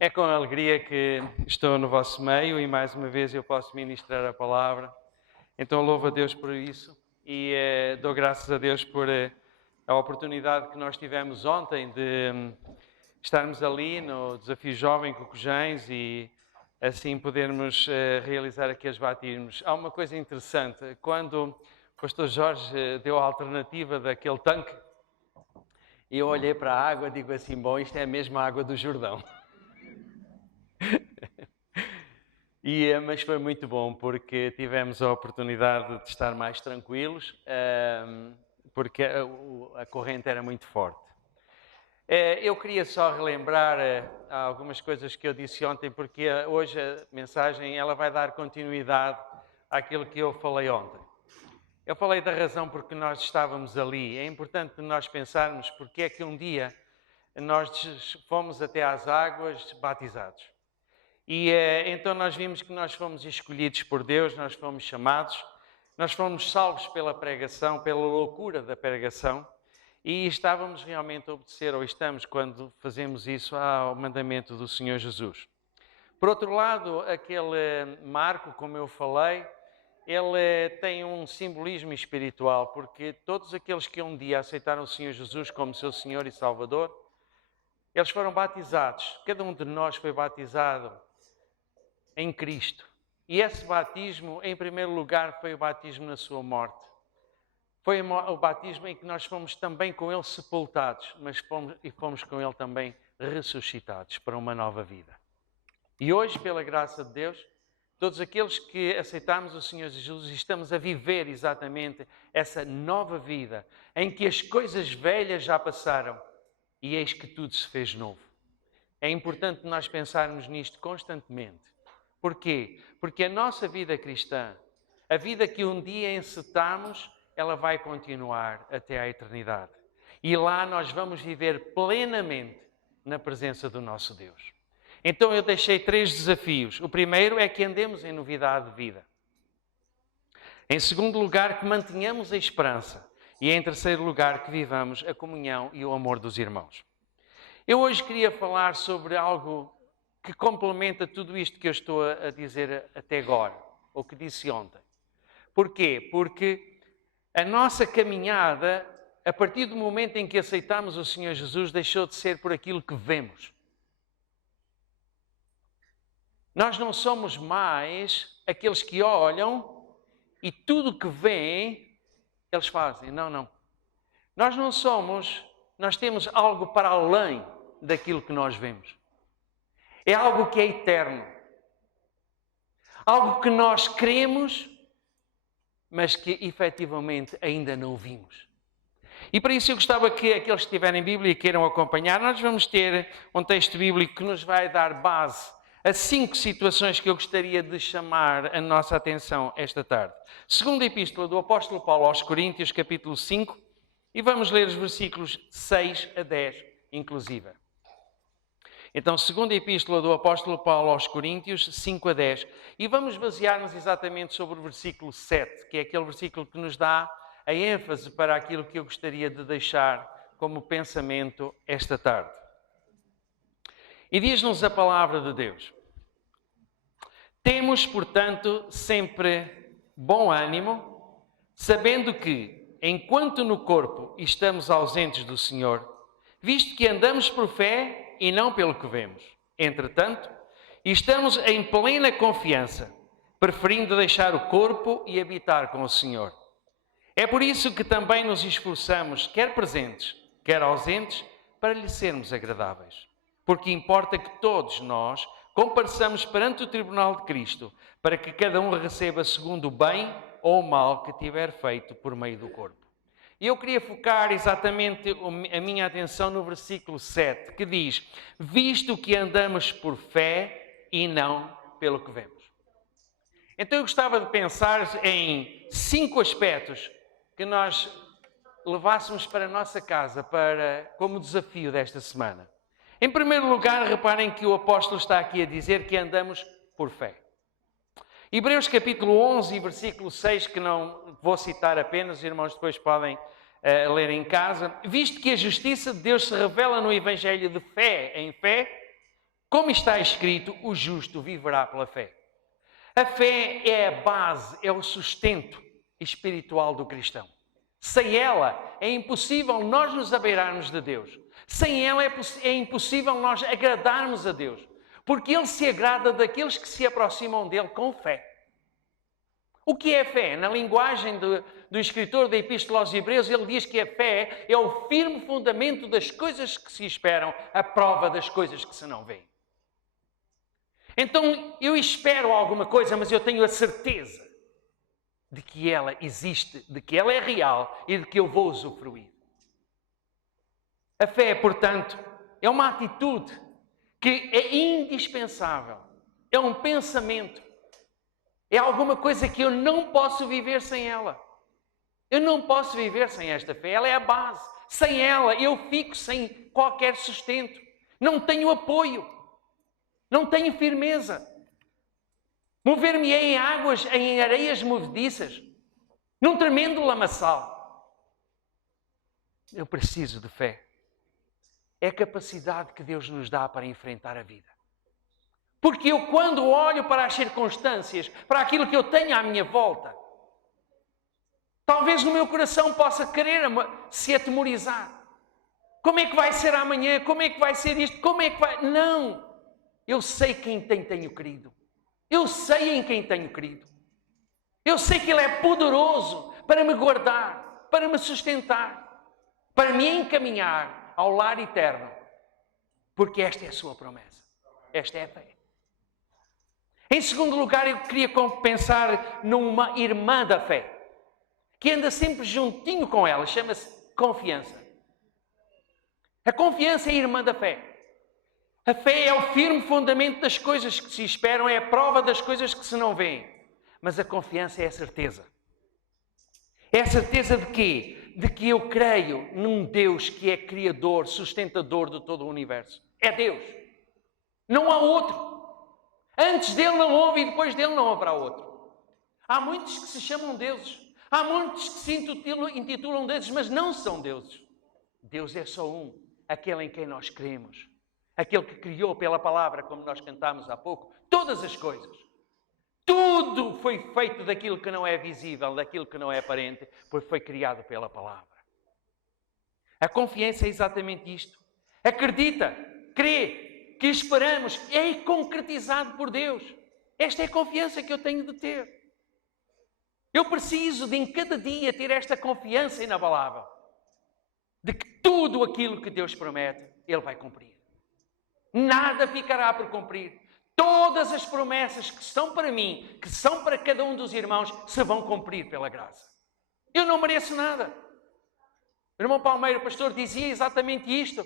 É com alegria que estou no vosso meio e mais uma vez eu posso ministrar a palavra. Então louvo a Deus por isso e dou graças a Deus por a oportunidade que nós tivemos ontem de estarmos ali no Desafio Jovem Cocujães e assim podermos realizar aqui os batismos. Há uma coisa interessante, quando o pastor Jorge deu a alternativa daquele tanque, eu olhei para a água e digo assim, bom, isto é mesmo a água do Jordão. Mas foi muito bom porque tivemos a oportunidade de estar mais tranquilos, porque a corrente era muito forte. Eu queria só relembrar algumas coisas que eu disse ontem, porque hoje a mensagem ela vai dar continuidade àquilo que eu falei ontem. Eu falei da razão porque nós estávamos ali. É importante nós pensarmos porque é que um dia nós fomos até às águas batizados. Então nós vimos que nós fomos escolhidos por Deus, nós fomos chamados, nós fomos salvos pela pregação, pela loucura da pregação e estávamos realmente a obedecer, ou estamos, quando fazemos isso, ao mandamento do Senhor Jesus. Por outro lado, aquele marco, como eu falei, ele tem um simbolismo espiritual, porque todos aqueles que um dia aceitaram o Senhor Jesus como seu Senhor e Salvador, eles foram batizados, cada um de nós foi batizado em Cristo. E esse batismo, em primeiro lugar, foi o batismo na sua morte. Foi o batismo em que nós fomos também com Ele sepultados, mas fomos com Ele também ressuscitados para uma nova vida. E hoje, pela graça de Deus, todos aqueles que aceitamos o Senhor Jesus, estamos a viver exatamente essa nova vida, em que as coisas velhas já passaram e eis que tudo se fez novo. É importante nós pensarmos nisto constantemente. Porquê? Porque a nossa vida cristã, a vida que um dia encetamos, ela vai continuar até à eternidade. E lá nós vamos viver plenamente na presença do nosso Deus. Então eu deixei 3 desafios. O primeiro é que andemos em novidade de vida. Em segundo lugar, que mantenhamos a esperança. E em terceiro lugar, que vivamos a comunhão e o amor dos irmãos. Eu hoje queria falar sobre algo que complementa tudo isto que eu estou a dizer até agora, ou que disse ontem. Porquê? Porque a nossa caminhada, a partir do momento em que aceitamos o Senhor Jesus, deixou de ser por aquilo que vemos. Nós não somos mais aqueles que olham e tudo o que veem, eles fazem. Não. Nós não somos, nós temos algo para além daquilo que nós vemos. É algo que é eterno. Algo que nós queremos, mas que efetivamente ainda não vimos. E para isso eu gostava que aqueles que tiverem Bíblia e queiram acompanhar, nós vamos ter um texto bíblico que nos vai dar base a 5 situações que eu gostaria de chamar a nossa atenção esta tarde. Segunda Epístola do Apóstolo Paulo aos Coríntios, capítulo 5, e vamos ler os versículos 6 a 10, inclusive. Então, segunda Epístola do Apóstolo Paulo aos Coríntios, 5 a 10. E vamos basear-nos exatamente sobre o versículo 7, que é aquele versículo que nos dá a ênfase para aquilo que eu gostaria de deixar como pensamento esta tarde. E diz-nos a palavra de Deus: temos, portanto, sempre bom ânimo, sabendo que, enquanto no corpo estamos ausentes do Senhor, visto que andamos por fé e não pelo que vemos. Entretanto, estamos em plena confiança, preferindo deixar o corpo e habitar com o Senhor. É por isso que também nos esforçamos, quer presentes, quer ausentes, para lhe sermos agradáveis. Porque importa que todos nós compareçamos perante o tribunal de Cristo, para que cada um receba segundo o bem ou o mal que tiver feito por meio do corpo. E eu queria focar exatamente a minha atenção no versículo 7, que diz: visto que andamos por fé e não pelo que vemos. Então eu gostava de pensar em 5 aspectos que nós levássemos para a nossa casa como desafio desta semana. Em primeiro lugar, reparem que o apóstolo está aqui a dizer que andamos por fé. Hebreus capítulo 11, versículo 6, que não vou citar apenas, os irmãos depois podem ler em casa. Visto que a justiça de Deus se revela no Evangelho de fé em fé, Como está escrito, o justo viverá pela fé. A fé é a base, é o sustento espiritual do cristão. Sem ela é impossível nós nos abeirarmos de Deus. Sem ela é impossível nós agradarmos a Deus. Porque Ele se agrada daqueles que se aproximam dEle com fé. O que é fé? Na linguagem do escritor da Epístola aos Hebreus, ele diz que a fé é o firme fundamento das coisas que se esperam, a prova das coisas que se não veem. Então, eu espero alguma coisa, mas eu tenho a certeza de que ela existe, de que ela é real e de que eu vou usufruir. A fé, portanto, é uma atitude que é indispensável. É um pensamento. É alguma coisa que eu não posso viver sem ela. Eu não posso viver sem esta fé. Ela é a base. Sem ela, eu fico sem qualquer sustento. Não tenho apoio. Não tenho firmeza. Mover-me-ei em águas, em areias movediças, num tremendo lamaçal. Eu preciso de fé. É a capacidade que Deus nos dá para enfrentar a vida. Porque eu, quando olho para as circunstâncias, para aquilo que eu tenho à minha volta, talvez no meu coração possa querer se atemorizar. Como é que vai ser amanhã? Como é que vai ser isto? Como é que vai... Não! Eu sei quem tenho crido. Eu sei em quem tenho crido. Eu sei que Ele é poderoso para me guardar, para me sustentar, para me encaminhar ao lar eterno. Porque esta é a sua promessa. Esta é a fé. Em segundo lugar, eu queria pensar numa irmã da fé, que anda sempre juntinho com ela, chama-se confiança. A confiança é a irmã da fé. A fé é o firme fundamento das coisas que se esperam, é a prova das coisas que se não veem. Mas a confiança é a certeza. É a certeza de quê? De que eu creio num Deus que é criador, sustentador de todo o universo. É Deus. Não há outro. Antes dele não houve e depois dele não haverá outro. Há muitos que se chamam deuses. Há muitos que se intitulam deuses, mas não são deuses. Deus é só um, aquele em quem nós cremos. Aquele que criou pela palavra, como nós cantámos há pouco, todas as coisas. Tudo foi feito daquilo que não é visível, daquilo que não é aparente, pois foi criado pela palavra. A confiança é exatamente isto. Acredita, crê, que esperamos, é concretizado por Deus. Esta é a confiança que eu tenho de ter. Eu preciso de em cada dia ter esta confiança inabalável. De que tudo aquilo que Deus promete, Ele vai cumprir. Nada ficará por cumprir. Todas as promessas que são para mim, que são para cada um dos irmãos, se vão cumprir pela graça. Eu não mereço nada. O irmão Palmeiro, pastor, dizia exatamente isto.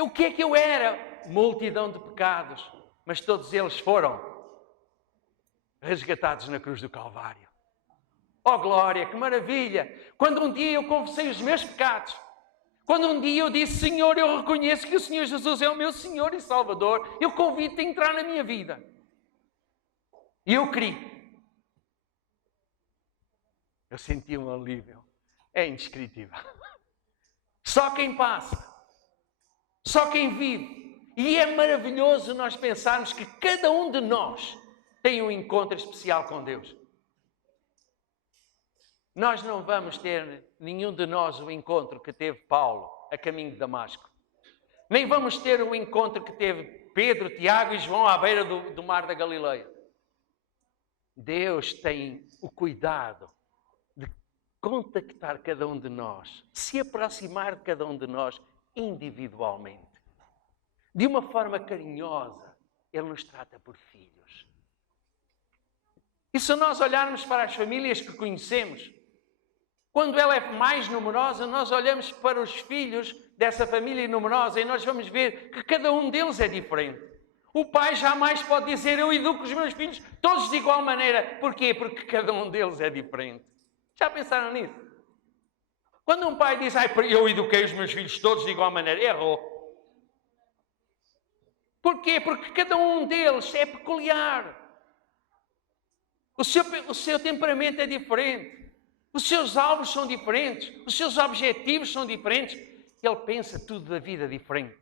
O que é que eu era? Multidão de pecados. Mas todos eles foram resgatados na cruz do Calvário. Oh glória, que maravilha! Quando um dia eu confessei os meus pecados, quando um dia eu disse, Senhor, eu reconheço que o Senhor Jesus é o meu Senhor e Salvador, eu convido-te a entrar na minha vida. E eu criei. Eu senti um alívio. É indescritível. Só quem passa. Só quem vive. E é maravilhoso nós pensarmos que cada um de nós tem um encontro especial com Deus. Nós não vamos ter, nenhum de nós, o encontro que teve Paulo a caminho de Damasco. Nem vamos ter o encontro que teve Pedro, Tiago e João à beira do mar da Galileia. Deus tem o cuidado de contactar cada um de nós, se aproximar de cada um de nós individualmente. De uma forma carinhosa, Ele nos trata por filhos. E se nós olharmos para as famílias que conhecemos, quando ela é mais numerosa, nós olhamos para os filhos dessa família numerosa e nós vamos ver que cada um deles é diferente. O pai jamais pode dizer, eu educo os meus filhos todos de igual maneira. Porquê? Porque cada um deles é diferente. Já pensaram nisso? Quando um pai diz, eu eduquei os meus filhos todos de igual maneira, errou. Porquê? Porque cada um deles é peculiar. O seu temperamento é diferente. Os seus alvos são diferentes. Os seus objetivos são diferentes. Ele pensa tudo da vida diferente.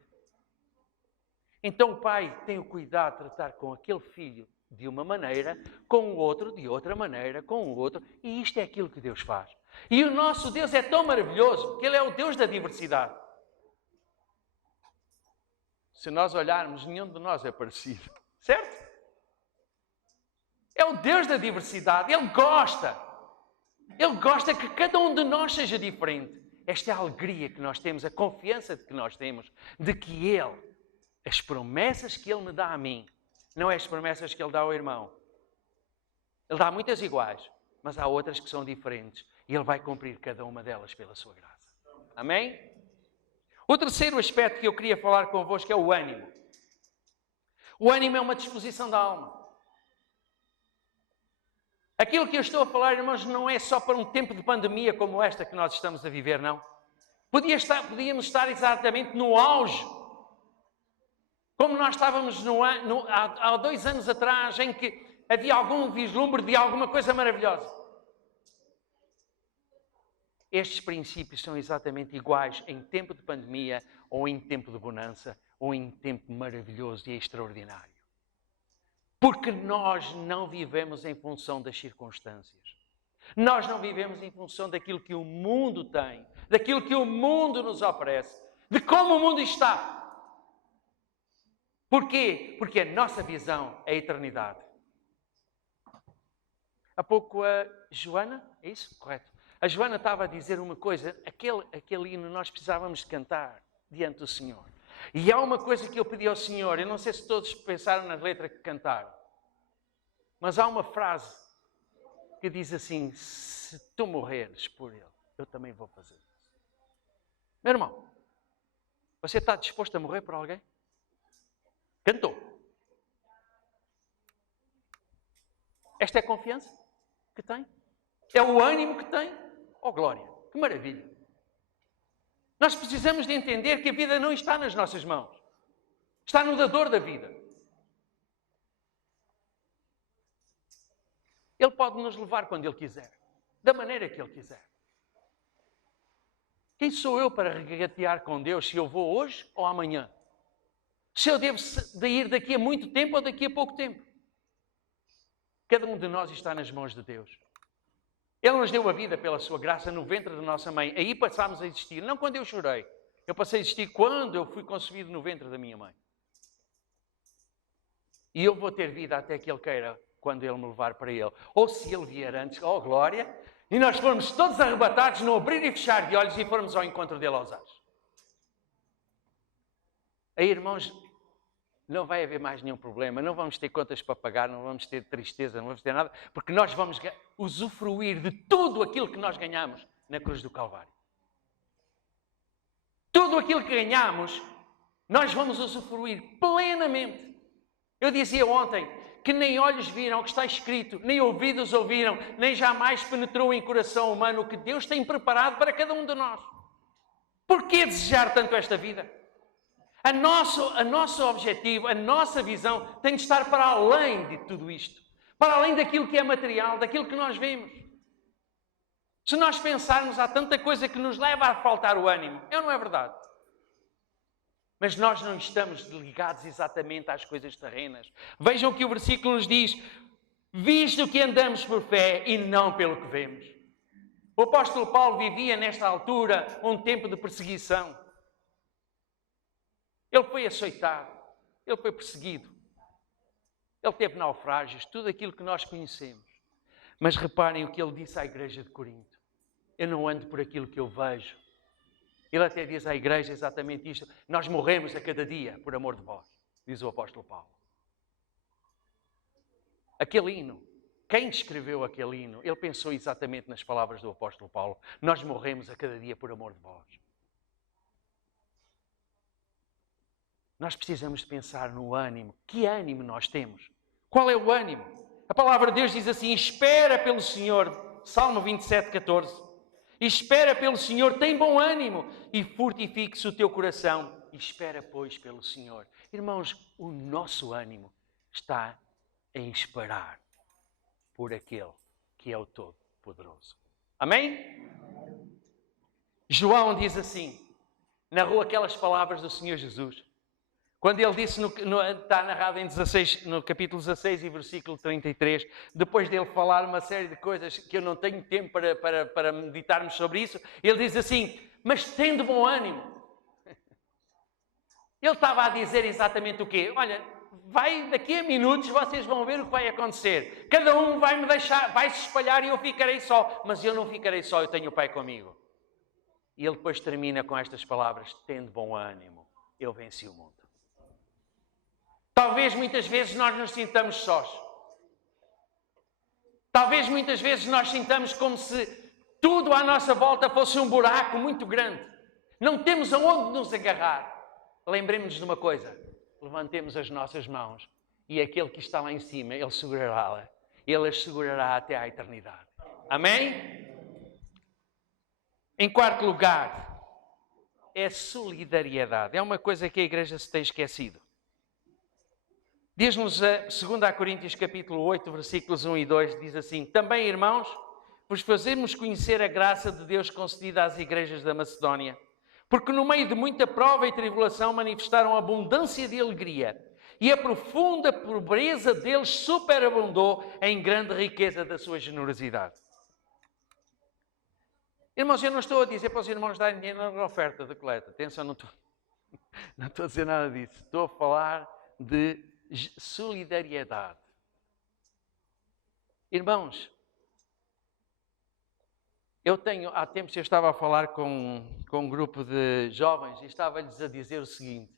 Então o pai tem o cuidado de tratar com aquele filho de uma maneira, com o outro de outra maneira, com o outro. E isto é aquilo que Deus faz. E o nosso Deus é tão maravilhoso que Ele é o Deus da diversidade. Se nós olharmos, nenhum de nós é parecido. Certo? É o Deus da diversidade. Ele gosta. Ele gosta que cada um de nós seja diferente. Esta é a alegria que nós temos, a confiança que nós temos de que Ele, as promessas que Ele me dá a mim, não é as promessas que Ele dá ao irmão. Ele dá muitas iguais, mas há outras que são diferentes. E Ele vai cumprir cada uma delas pela sua graça. Amém? O terceiro aspecto que eu queria falar convosco é o ânimo. O ânimo é uma disposição da alma. Aquilo que eu estou a falar, irmãos, não é só para um tempo de pandemia como esta que nós estamos a viver, não. Podíamos estar exatamente no auge, como nós estávamos há 2 anos atrás, em que havia algum vislumbre de alguma coisa maravilhosa. Estes princípios são exatamente iguais em tempo de pandemia, ou em tempo de bonança, ou em tempo maravilhoso e extraordinário. Porque nós não vivemos em função das circunstâncias. Nós não vivemos em função daquilo que o mundo tem, daquilo que o mundo nos oferece, de como o mundo está. Porquê? Porque a nossa visão é a eternidade. Há pouco a Joana, é isso? Correto. A Joana estava a dizer uma coisa, aquele hino nós precisávamos de cantar diante do Senhor. E há uma coisa que eu pedi ao Senhor, eu não sei se todos pensaram na letra que cantaram, mas há uma frase que diz assim: se tu morreres por Ele, eu também vou fazer isso. Meu irmão, você está disposto a morrer por alguém? Cantou. Esta é a confiança que tem? É o ânimo que tem? Oh glória, que maravilha! Nós precisamos de entender que a vida não está nas nossas mãos. Está no dador da vida. Ele pode nos levar quando Ele quiser. Da maneira que Ele quiser. Quem sou eu para regatear com Deus se eu vou hoje ou amanhã? Se eu devo ir daqui a muito tempo ou daqui a pouco tempo? Cada um de nós está nas mãos de Deus. Ele nos deu a vida pela sua graça no ventre da nossa mãe. Aí passámos a existir. Não quando eu chorei. Eu passei a existir quando eu fui concebido no ventre da minha mãe. E eu vou ter vida até que Ele queira, quando Ele me levar para Ele. Ou se Ele vier antes, oh glória, e nós formos todos arrebatados no abrir e fechar de olhos e formos ao encontro dEle aos ares. Aí, irmãos, não vai haver mais nenhum problema, não vamos ter contas para pagar, não vamos ter tristeza, não vamos ter nada, porque nós vamos usufruir de tudo aquilo que nós ganhamos na cruz do Calvário. Tudo aquilo que ganhamos, nós vamos usufruir plenamente. Eu dizia ontem que nem olhos viram o que está escrito, nem ouvidos ouviram, nem jamais penetrou em coração humano o que Deus tem preparado para cada um de nós. Por que desejar tanto esta vida? O nosso objetivo, a nossa visão tem de estar para além de tudo isto. Para além daquilo que é material, daquilo que nós vemos. Se nós pensarmos, há tanta coisa que nos leva a faltar o ânimo. Não é verdade? Mas nós não estamos ligados exatamente às coisas terrenas. Vejam o que o versículo nos diz. Visto que andamos por fé e não pelo que vemos. O apóstolo Paulo vivia nesta altura um tempo de perseguição. Ele foi açoitado, ele foi perseguido, ele teve naufrágios, tudo aquilo que nós conhecemos. Mas reparem o que ele disse à igreja de Corinto. Eu não ando por aquilo que eu vejo. Ele até diz à igreja exatamente isto. Nós morremos a cada dia por amor de vós, diz o apóstolo Paulo. Aquele hino, quem escreveu aquele hino, ele pensou exatamente nas palavras do apóstolo Paulo. Nós morremos a cada dia por amor de vós. Nós precisamos de pensar no ânimo. Que ânimo nós temos? Qual é o ânimo? A palavra de Deus diz assim, espera pelo Senhor, Salmo 27, 14. Espera pelo Senhor, tem bom ânimo e fortifique-se o teu coração. Espera, pois, pelo Senhor. Irmãos, o nosso ânimo está em esperar por aquele que é o Todo-Poderoso. Amém? João diz assim, narrou aquelas palavras do Senhor Jesus. Quando ele disse, está narrado em 16, no capítulo 16 e versículo 33, depois dele falar uma série de coisas que eu não tenho tempo para meditarmos sobre isso, ele diz assim, mas tende bom ânimo. Ele estava a dizer exatamente o quê? Olha, daqui a minutos vocês vão ver o que vai acontecer. Cada um vai me deixar, vai se espalhar e eu ficarei só. Mas eu não ficarei só, eu tenho o Pai comigo. E ele depois termina com estas palavras, tende bom ânimo, eu venci o mundo. Talvez muitas vezes nós nos sintamos sós. Talvez muitas vezes nós sintamos como se tudo à nossa volta fosse um buraco muito grande. Não temos aonde nos agarrar. Lembremos-nos de uma coisa. Levantemos as nossas mãos e aquele que está lá em cima, Ele segurará-la. Ele as segurará até à eternidade. Amém? Em quarto lugar, é solidariedade. É uma coisa que a igreja se tem esquecido. Diz-nos a 2 Coríntios capítulo 8, versículos 1 e 2, diz assim, também, irmãos, vos fazemos conhecer a graça de Deus concedida às igrejas da Macedónia, porque no meio de muita prova e tribulação manifestaram abundância de alegria, e a profunda pobreza deles superabundou em grande riqueza da sua generosidade. Irmãos, eu não estou a dizer para os irmãos darem dinheiro na oferta de coleta. Atenção, não estou a dizer nada disso. Estou a falar de solidariedade. Irmãos, há tempos eu estava a falar com um grupo de jovens e estava-lhes a dizer o seguinte.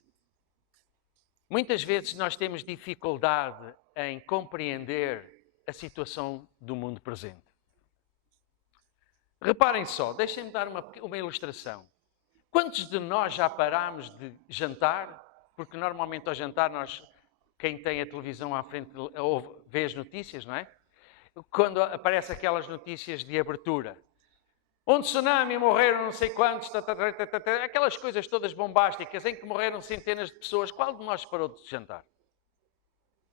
Muitas vezes nós temos dificuldade em compreender a situação do mundo presente. Reparem só, deixem-me dar uma ilustração. Quantos de nós já parámos de jantar? Porque normalmente ao jantar quem tem a televisão à frente vê as notícias, não é? Quando aparecem aquelas notícias de abertura. Um tsunami, morreram não sei quantos, aquelas coisas todas bombásticas em que morreram centenas de pessoas. Qual de nós parou de jantar?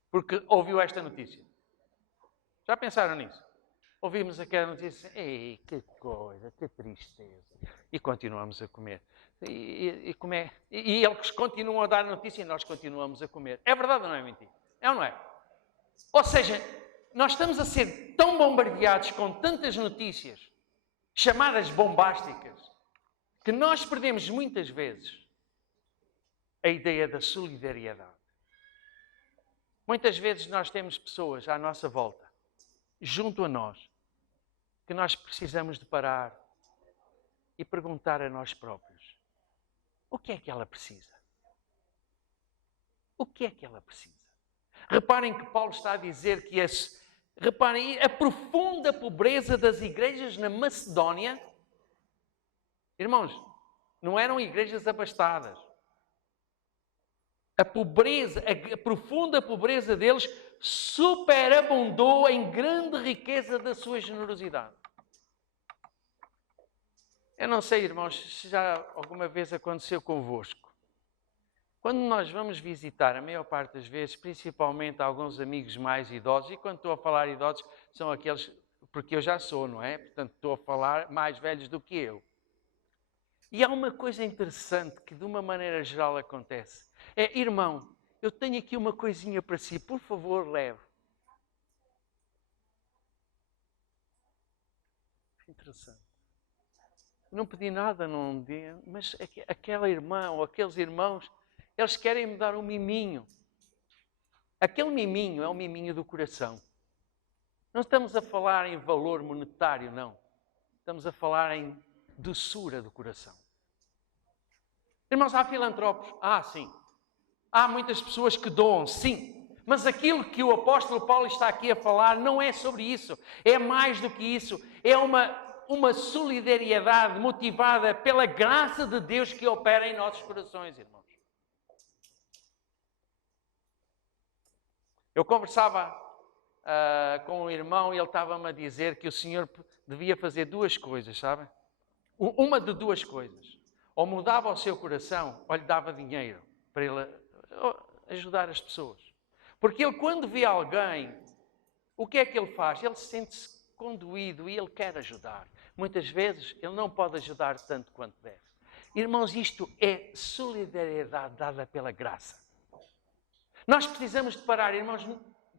Porque ouviu esta notícia. Já pensaram nisso? Ouvimos aquela notícia, ei, que coisa, que tristeza. E continuamos a comer. E eles continuam a dar notícia e nós continuamos a comer. É verdade ou não é mentira? É ou não é? Ou seja, nós estamos a ser tão bombardeados com tantas notícias, chamadas bombásticas, que nós perdemos muitas vezes a ideia da solidariedade. Muitas vezes nós temos pessoas à nossa volta, junto a nós, que nós precisamos de parar e perguntar a nós próprios, o que é que ela precisa? O que é que ela precisa? Reparem que Paulo está a dizer que reparem, a profunda pobreza das igrejas na Macedónia, irmãos, não eram igrejas abastadas. A profunda pobreza deles superabundou em grande riqueza da sua generosidade. Eu não sei, irmãos, se já alguma vez aconteceu convosco. Quando nós vamos visitar, a maior parte das vezes, principalmente alguns amigos mais idosos, e quando estou a falar idosos, são aqueles, porque eu já sou, não é? Portanto, estou a falar mais velhos do que eu. E há uma coisa interessante que, de uma maneira geral, acontece. É, irmão, eu tenho aqui uma coisinha para si, por favor, leve. Interessante. Não pedi nada, mas aquela irmã ou aqueles irmãos, eles querem me dar um miminho. Aquele miminho é um miminho do coração. Não estamos a falar em valor monetário, não. Estamos a falar em doçura do coração. Irmãos, há filantropos? Sim. Há muitas pessoas que doam, sim. Mas aquilo que o apóstolo Paulo está aqui a falar não é sobre isso. É mais do que isso. É uma solidariedade motivada pela graça de Deus que opera em nossos corações, irmãos. Eu conversava com um irmão e ele estava-me a dizer que o Senhor devia fazer duas coisas, sabem? Uma de duas coisas. Ou mudava o seu coração, ou lhe dava dinheiro para ele ajudar as pessoas. Porque ele, quando vê alguém, o que é que ele faz? Ele sente-se conduído e ele quer ajudar. Muitas vezes ele não pode ajudar tanto quanto deve. Irmãos, isto é solidariedade dada pela graça. Nós precisamos de parar, irmãos.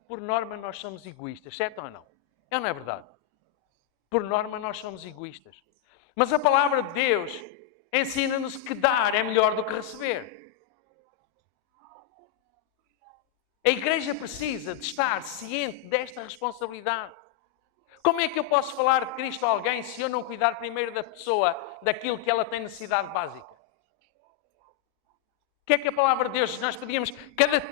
Por norma, nós somos egoístas, certo ou não? É ou não é verdade? Por norma, nós somos egoístas. Mas a palavra de Deus ensina-nos que dar é melhor do que receber. A igreja precisa de estar ciente desta responsabilidade. Como é que eu posso falar de Cristo a alguém se eu não cuidar primeiro da pessoa, daquilo que ela tem necessidade básica? O que é que a palavra de Deus, nós podíamos,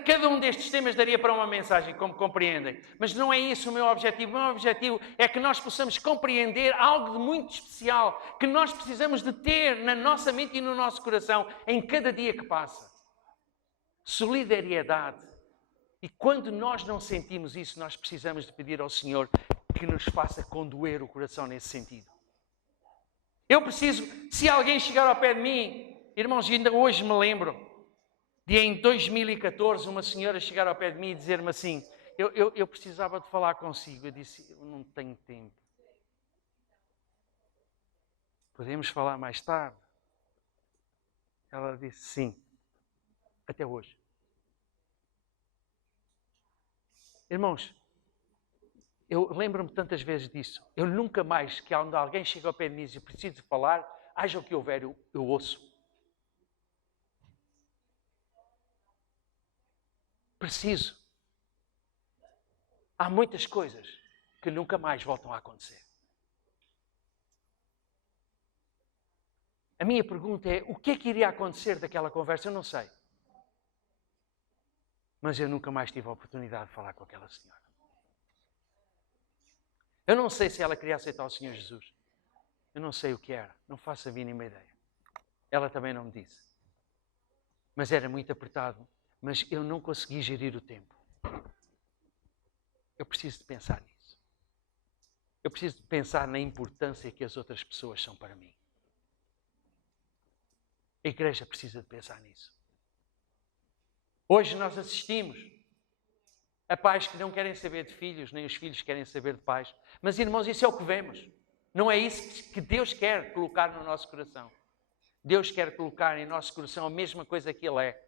cada um destes temas daria para uma mensagem, como compreendem. Mas não é isso o meu objetivo. O meu objetivo é que nós possamos compreender algo de muito especial, que nós precisamos de ter na nossa mente e no nosso coração, em cada dia que passa. Solidariedade. E quando nós não sentimos isso, nós precisamos de pedir ao Senhor que nos faça condoer o coração nesse sentido. Eu preciso, se alguém chegar ao pé de mim, irmãos, ainda hoje me lembro, de em 2014 uma senhora chegar ao pé de mim e dizer-me assim, eu precisava de falar consigo. Eu disse, eu não tenho tempo. Podemos falar mais tarde? Ela disse, sim, até hoje. Irmãos, eu lembro-me tantas vezes disso. Eu nunca mais, que quando alguém chega ao pé de mim e diz, eu preciso falar, haja o que houver, eu ouço. Preciso. Há muitas coisas que nunca mais voltam a acontecer. A minha pergunta é, o que é que iria acontecer daquela conversa? Eu não sei. Mas eu nunca mais tive a oportunidade de falar com aquela senhora. Eu não sei se ela queria aceitar o Senhor Jesus. Eu não sei o que era. Não faço a mínima ideia. Ela também não me disse. Mas era muito apertado. Mas eu não consegui gerir o tempo. Eu preciso de pensar nisso. Eu preciso de pensar na importância que as outras pessoas são para mim. A igreja precisa de pensar nisso. Hoje nós assistimos a pais que não querem saber de filhos, nem os filhos querem saber de pais. Mas, irmãos, isso é o que vemos. Não é isso que Deus quer colocar no nosso coração. Deus quer colocar em nosso coração a mesma coisa que Ele é.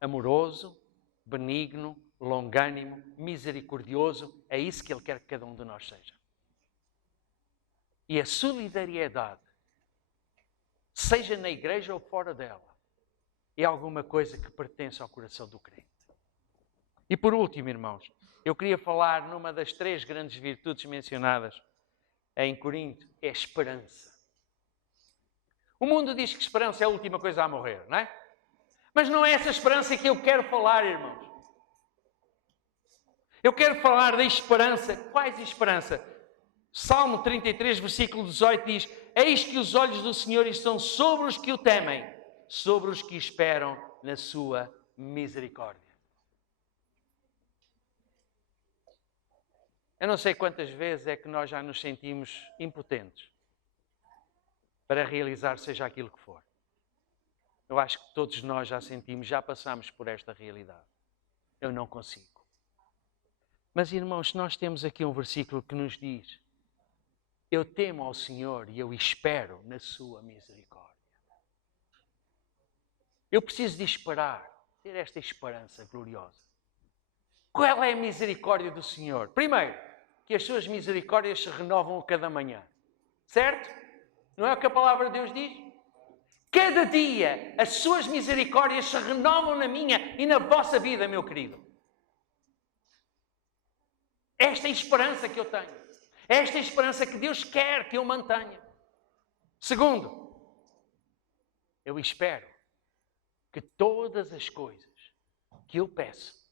Amoroso, benigno, longânimo, misericordioso. É isso que Ele quer que cada um de nós seja. E a solidariedade, seja na igreja ou fora dela, é alguma coisa que pertence ao coração do crente. E por último, irmãos, eu queria falar numa das 3 grandes virtudes mencionadas em Corinto, é a esperança. O mundo diz que esperança é a última coisa a morrer, não é? Mas não é essa esperança que eu quero falar, irmãos. Eu quero falar da esperança. Quais esperança? Salmo 33, versículo 18 diz, eis que os olhos do Senhor estão sobre os que o temem, sobre os que esperam na sua misericórdia. Eu não sei quantas vezes é que nós já nos sentimos impotentes para realizar seja aquilo que for. Eu acho que todos nós já sentimos, já passamos por esta realidade. Eu não consigo. Mas, irmãos, nós temos aqui um versículo que nos diz, eu temo ao Senhor e eu espero na sua misericórdia. Eu preciso de esperar, ter esta esperança gloriosa. Qual é a misericórdia do Senhor? Primeiro, que as suas misericórdias se renovam a cada manhã. Certo? Não é o que a palavra de Deus diz? Cada dia as suas misericórdias se renovam na minha e na vossa vida, meu querido. Esta é a esperança que eu tenho. Esta é a esperança que Deus quer que eu mantenha. Segundo, eu espero que todas as coisas que eu peço,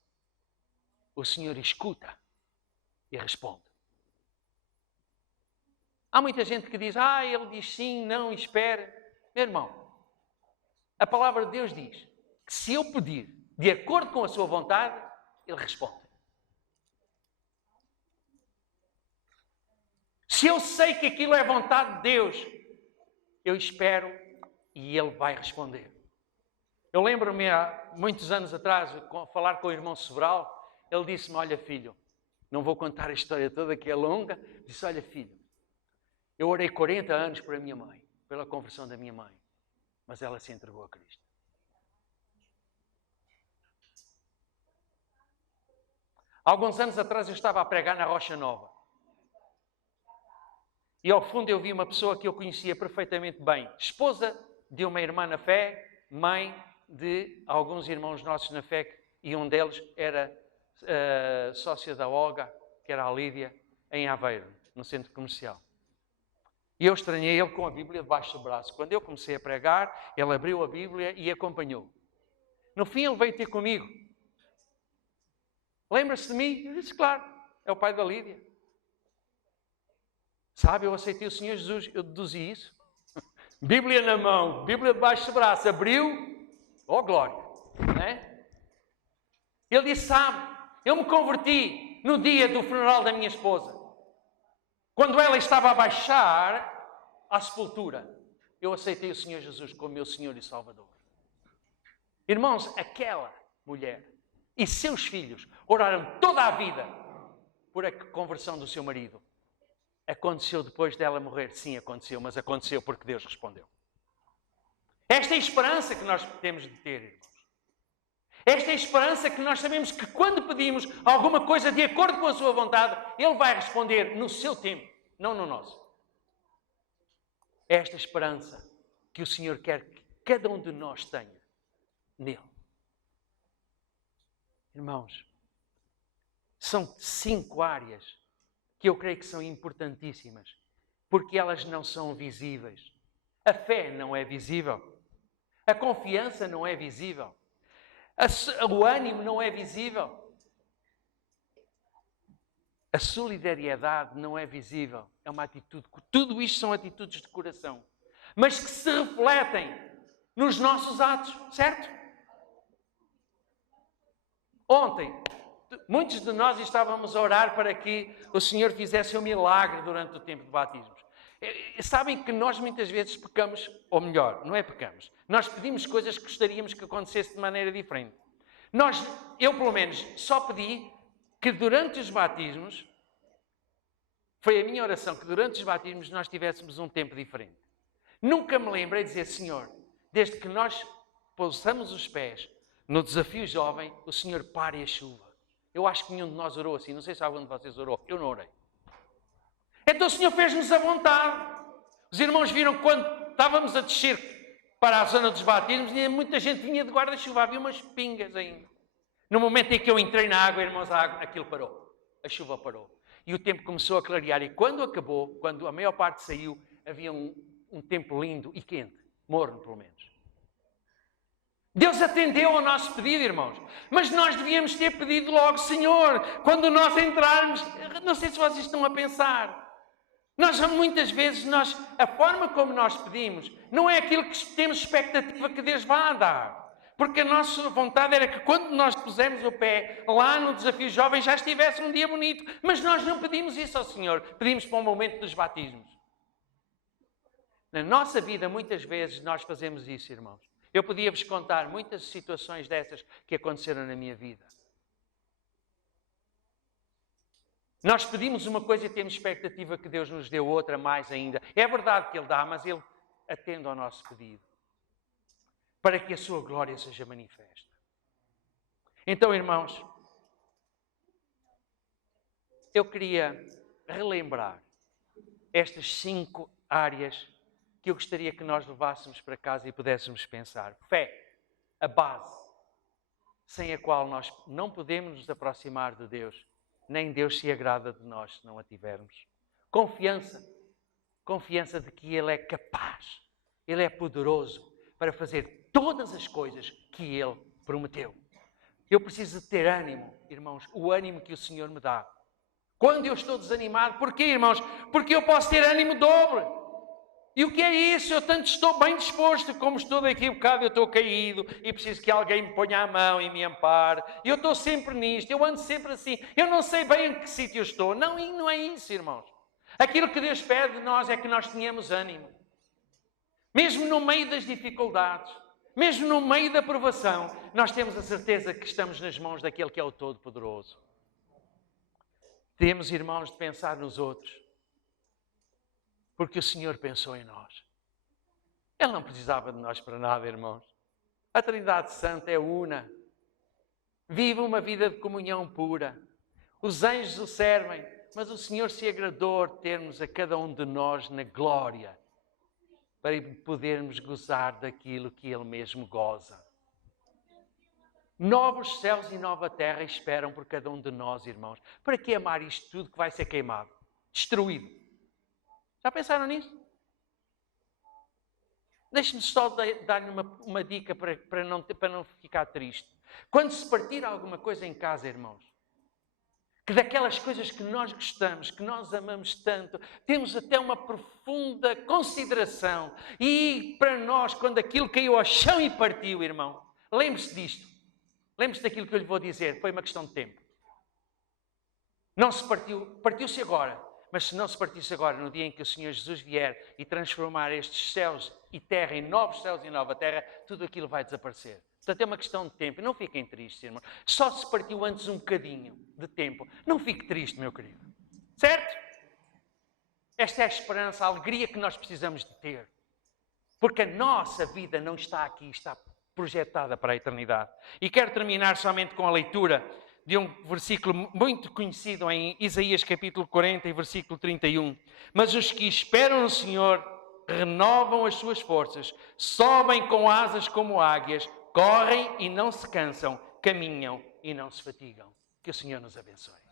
o Senhor escuta e responde. Há muita gente que diz, ele diz sim, não, espere. Meu irmão, a palavra de Deus diz que se eu pedir de acordo com a sua vontade, Ele responde. Se eu sei que aquilo é vontade de Deus, eu espero e Ele vai responder. Eu lembro-me há muitos anos atrás, falar com o irmão Sobral, ele disse-me, olha filho, não vou contar a história toda que é longa, disse, olha filho, eu orei 40 anos por a minha mãe, pela conversão da minha mãe, mas ela se entregou a Cristo. Alguns anos atrás eu estava a pregar na Rocha Nova. E ao fundo eu vi uma pessoa que eu conhecia perfeitamente bem. Esposa de uma irmã na fé, mãe de alguns irmãos nossos na fé. E um deles era sócia da Olga, que era a Lídia, em Aveiro, no centro comercial. E eu estranhei ele com a Bíblia debaixo do braço. Quando eu comecei a pregar, ele abriu a Bíblia e acompanhou. No fim ele veio ter comigo. Lembra-se de mim? Eu disse, claro, é o pai da Lídia. Sabe, eu aceitei o Senhor Jesus, eu deduzi isso. Bíblia na mão, Bíblia debaixo do braço, abriu, oh glória, não é? Ele disse, sabe, eu me converti no dia do funeral da minha esposa. Quando ela estava a baixar à sepultura, eu aceitei o Senhor Jesus como meu Senhor e Salvador. Irmãos, aquela mulher e seus filhos oraram toda a vida por a conversão do seu marido. Aconteceu depois dela morrer? Sim, aconteceu, mas aconteceu porque Deus respondeu. Esta é a esperança que nós temos de ter, irmãos. Esta é a esperança que nós sabemos que quando pedimos alguma coisa de acordo com a sua vontade, Ele vai responder no seu tempo, não no nosso. É esta esperança que o Senhor quer que cada um de nós tenha nele. Irmãos, são 5 áreas que eu creio que são importantíssimas, porque elas não são visíveis. A fé não é visível. A confiança não é visível. O ânimo não é visível. A solidariedade não é visível. É uma atitude. Tudo isto são atitudes de coração, mas que se refletem nos nossos atos, certo? Ontem, muitos de nós estávamos a orar para que o Senhor fizesse um milagre durante o tempo de batismos. Sabem que nós muitas vezes pecamos, ou melhor, não é pecamos, nós pedimos coisas que gostaríamos que acontecesse de maneira diferente. Eu pelo menos, só pedi que durante os batismos, foi a minha oração, que durante os batismos nós tivéssemos um tempo diferente. Nunca me lembrei de dizer, Senhor, desde que nós pousamos os pés no desafio jovem, o Senhor pare a chuva. Eu acho que nenhum de nós orou assim. Não sei se algum de vocês orou. Eu não orei. Então o Senhor fez-nos a vontade. Os irmãos viram quando estávamos a descer para a zona dos batismos e muita gente vinha de guarda-chuva. Havia umas pingas ainda. No momento em que eu entrei na água, irmãos, aquilo parou. A chuva parou. E o tempo começou a clarear. E quando acabou, quando a maior parte saiu, havia um tempo lindo e quente. Morno, pelo menos. Deus atendeu ao nosso pedido, irmãos. Mas nós devíamos ter pedido logo, Senhor, quando nós entrarmos... Não sei se vocês estão a pensar. Muitas vezes, a forma como nós pedimos não é aquilo que temos expectativa que Deus vá dar. Porque a nossa vontade era que quando nós pusemos o pé lá no desafio jovem já estivesse um dia bonito. Mas nós não pedimos isso ao Senhor. Pedimos para o momento dos batismos. Na nossa vida, muitas vezes, nós fazemos isso, irmãos. Eu podia-vos contar muitas situações dessas que aconteceram na minha vida. Nós pedimos uma coisa e temos expectativa que Deus nos dê outra mais ainda. É verdade que Ele dá, mas Ele atende ao nosso pedido. Para que a sua glória seja manifesta. Então, irmãos, eu queria relembrar estas 5 áreas que eu gostaria que nós levássemos para casa e pudéssemos pensar. Fé, a base, sem a qual nós não podemos nos aproximar de Deus, nem Deus se agrada de nós se não a tivermos. Confiança, confiança de que Ele é capaz, Ele é poderoso para fazer todas as coisas que Ele prometeu. Eu preciso de ter ânimo, irmãos, o ânimo que o Senhor me dá. Quando eu estou desanimado, porquê, irmãos? Porque eu posso ter ânimo dobro. E o que é isso? Eu tanto estou bem disposto, como estou daqui a bocado, eu estou caído e preciso que alguém me ponha a mão e me ampare. Eu estou sempre nisto, eu ando sempre assim. Eu não sei bem em que sítio eu estou. Não, e não é isso, irmãos. Aquilo que Deus pede de nós é que nós tenhamos ânimo. Mesmo no meio das dificuldades, mesmo no meio da provação, nós temos a certeza que estamos nas mãos daquele que é o Todo-Poderoso. Temos, irmãos, de pensar nos outros. Porque o Senhor pensou em nós. Ele não precisava de nós para nada, irmãos. A Trindade Santa é una. Vive uma vida de comunhão pura. os anjos o servem, mas o Senhor se agradou de termos a cada um de nós na glória, para podermos gozar daquilo que Ele mesmo goza. Novos céus e nova terra esperam por cada um de nós, irmãos. Para que amar isto tudo que vai ser queimado? Destruído. Já pensaram nisso? Deixe-me só dar-lhe uma dica para não ficar triste. Quando se partir alguma coisa em casa, irmãos, que daquelas coisas que nós gostamos, que nós amamos tanto, temos até uma profunda consideração. E para nós, quando aquilo caiu ao chão e partiu, irmão, lembre-se disto. Lembre-se daquilo que eu lhe vou dizer, foi uma questão de tempo. Não se partiu, partiu-se agora. Mas se não se partisse agora, no dia em que o Senhor Jesus vier e transformar estes céus e terra em novos céus e nova terra, tudo aquilo vai desaparecer. Portanto, é uma questão de tempo. Não fiquem tristes, irmão. Só se partiu antes um bocadinho de tempo. Não fique triste, meu querido. Certo? Esta é a esperança, a alegria que nós precisamos de ter. Porque a nossa vida não está aqui, está projetada para a eternidade. E quero terminar somente com a leitura de um versículo muito conhecido em Isaías capítulo 40 e versículo 31. Mas os que esperam no Senhor renovam as suas forças, sobem com asas como águias, correm e não se cansam, caminham e não se fatigam. Que o Senhor nos abençoe.